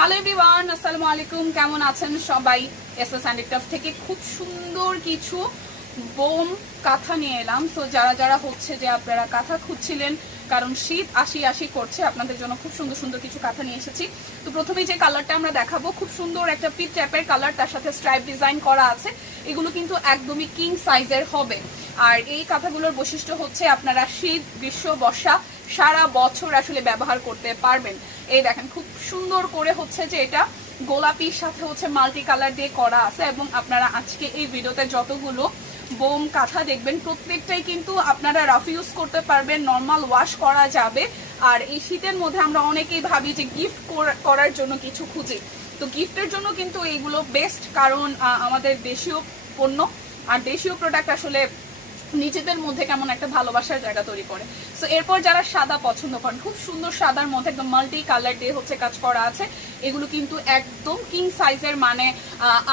Hello everyone, আসসালামু আলাইকুম। কেমন আছেন সবাই? এসএস হ্যান্ডিক্রাফট থেকে খুব সুন্দর কিছু বোম কাঁথা নিয়ে এলাম। সো যারা যারা হচ্ছে যে আপনারা কাঁথা খুঁজছিলেন, কারণ শীত আসি আসি করছে, আপনাদের জন্য খুব সুন্দর সুন্দর কিছু কাঁথা নিয়ে এসেছি। তো প্রথমেই যে কালারটা আমরা দেখাবো, খুব সুন্দর একটা পিচ টাইপের কালার, তার সাথে স্ট্রাইপ ডিজাইন করা আছে। এগুলো কিন্তু একদমই কিং সাইজের হবে। আর এই কাঁথাগুলোর বৈশিষ্ট্য হচ্ছে আপনারা শীত, গ্রীষ্ম, বর্ষা সারা বছর আসলে ব্যবহার করতে পারবেন। এই দেখেন খুব সুন্দর করে হচ্ছে যে এটা গোলাপির সাথে হচ্ছে মাল্টি কালার দিয়ে করা আছে, এবং আপনারা আজকে এই ভিডিওতে যতগুলো বোম কাঁথা দেখবেন প্রত্যেকটাই কিন্তু আপনারা রাফ ইউজ করতে পারবেন, নর্মাল ওয়াশ করা যাবে। আর এই শীতের মধ্যে আমরা অনেকেই ভাবি যে গিফট করার জন্য কিছু খুঁজি, তো গিফটের জন্য কিন্তু এইগুলো বেস্ট, কারণ আমাদের দেশীয় পণ্য আর দেশীয় প্রোডাক্ট আসলে নিজেদের মধ্যে কেমন একটা ভালোবাসার জায়গা তৈরি করে। সো এরপর যারা সাদা পছন্দ করেন, খুব সুন্দর সাদার মধ্যে একদম মাল্টি কালার দিয়ে হচ্ছে কাজ করা আছে। এগুলো কিন্তু একদম কিং সাইজের, মানে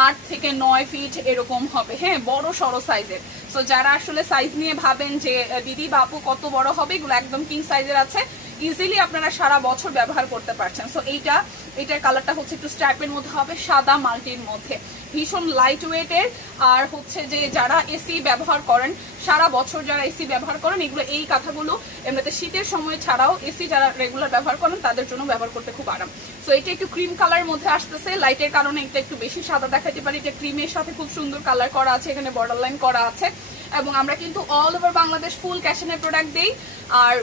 8 থেকে 9 ফিট এরকম হবে, হ্যাঁ, বড় সড়ো সাইজের। সো যারা আসলে সাইজ নিয়ে ভাবেন যে দিদি বাপু কত বড় হবে, এগুলো একদম কিং সাইজের আছে, ইজিলি আপনারা সারা বছর ব্যবহার করতে পারছেন। সো এইটার কালারটা হচ্ছে একটু স্ট্রাইপের মধ্যে হবে, সাদা মাল্টির মধ্যে, ভীষণ লাইট ওয়েটের। আর হচ্ছে যে যারা এসি ব্যবহার করেন, সারা বছর যারা এসি ব্যবহার করেন, এগুলো এই কাঁথাগুলো এমনিতে শীতের সময় ছাড়াও এসি যারা রেগুলার ব্যবহার করেন তাদের জন্য ব্যবহার করতে খুব আরাম। সো এটা একটু ক্রিম কালারের মধ্যে আসতেছে, লাইটের কারণে এটা একটু বেশি সাদা দেখাতে পারে। এটা ক্রিমের সাথে খুব সুন্দর কালার করা আছে, এখানে বর্ডার লাইন করা আছে, এবং আমরা কিন্তু অল ওভার বাংলাদেশ ফুল ক্যাশনের প্রোডাক্ট দিই। আর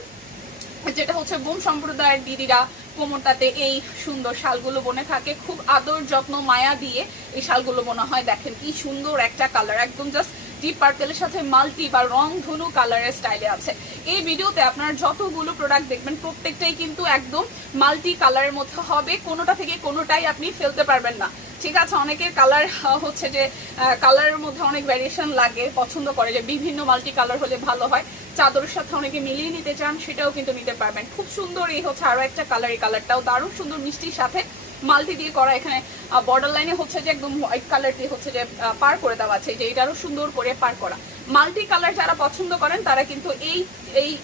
যেটা হচ্ছে বোম সম্প্রদায়ের দিদিরা কোমরটাতে এই সুন্দর শালগুলো বনে থাকে, খুব আদর যত্ন মায়া দিয়ে এই শালগুলো বোনা হয়। দেখেন কি সুন্দর একটা কালার, একদম জাস্ট ডিপ পার্পেলের সাথে মাল্টি বা রং ধনু কালারের স্টাইলে আছে। এই ভিডিওতে আপনারা যতগুলো প্রোডাক্ট দেখবেন প্রত্যেকটাই কিন্তু একদম মাল্টি কালারের মধ্যে হবে, কোনোটা থেকে কোনোটাই আপনি ফেলতে পারবেন না। ঠিক আছে, অনেকের কালার হচ্ছে যে কালারের মধ্যে অনেক ভ্যারিয়েশন লাগে, পছন্দ করে যে বিভিন্ন মাল্টি কালার হলে ভালো হয়, চাদরের সাথে অনেকে মিলিয়ে নিতে চান, সেটাও কিন্তু নিতে পারবেন। খুব সুন্দর এই হচ্ছে আরো একটা কালার, এই কালারটাও দারুণ সুন্দর, মিষ্টির সাথে মাল্টি দিয়ে করা। এখানে বর্ডার লাইনে হচ্ছে যে একদম হোয়াইট কালার দিয়ে হচ্ছে যে পার করে দেওয়া আছে, যে এটারও সুন্দর করে পার করা। মাল্টি কালার যারা পছন্দ করেন তারা কিন্তু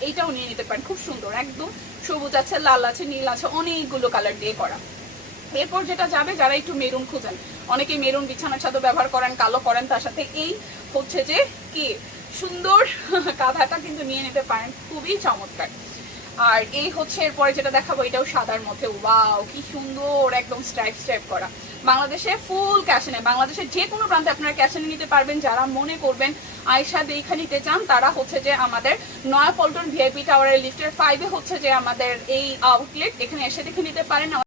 এইটাও নিয়ে নিতে পারেন, খুব সুন্দর, একদম সবুজ আছে, লাল আছে, নীল আছে, অনেকগুলো কালার দিয়ে করা। এরপর যেটা যাবে, যারা একটু মেরুন খুঁজেন, অনেকে মেরুন বিছানার ছাদও ব্যবহার করেন, কালো করেন, তার সাথে এই হচ্ছে যে কি সুন্দর কাঁথাটা কিন্তু নিয়ে নিতে পারেন, খুবই চমৎকার। আর এই হচ্ছে এরপরে যেটা দেখাবো, এটাও সাদার মধ্যে, ওয়াও কি সুন্দর, একদম স্ট্রাইপ করা। বাংলাদেশে ফুল ক্যাশনে, বাংলাদেশের যে কোনো প্রান্তে আপনারা ক্যাশনে নিতে পারবেন। যারা মনে করবেন আয়শা দেখা নিতে চান, তারা হচ্ছে যে আমাদের নয়াপল্টন ভিআইপি টাওয়ারের লিফটের 5-এ হচ্ছে যে আমাদের এই আউটলেট, এখানে এসে দেখে নিতে পারেন।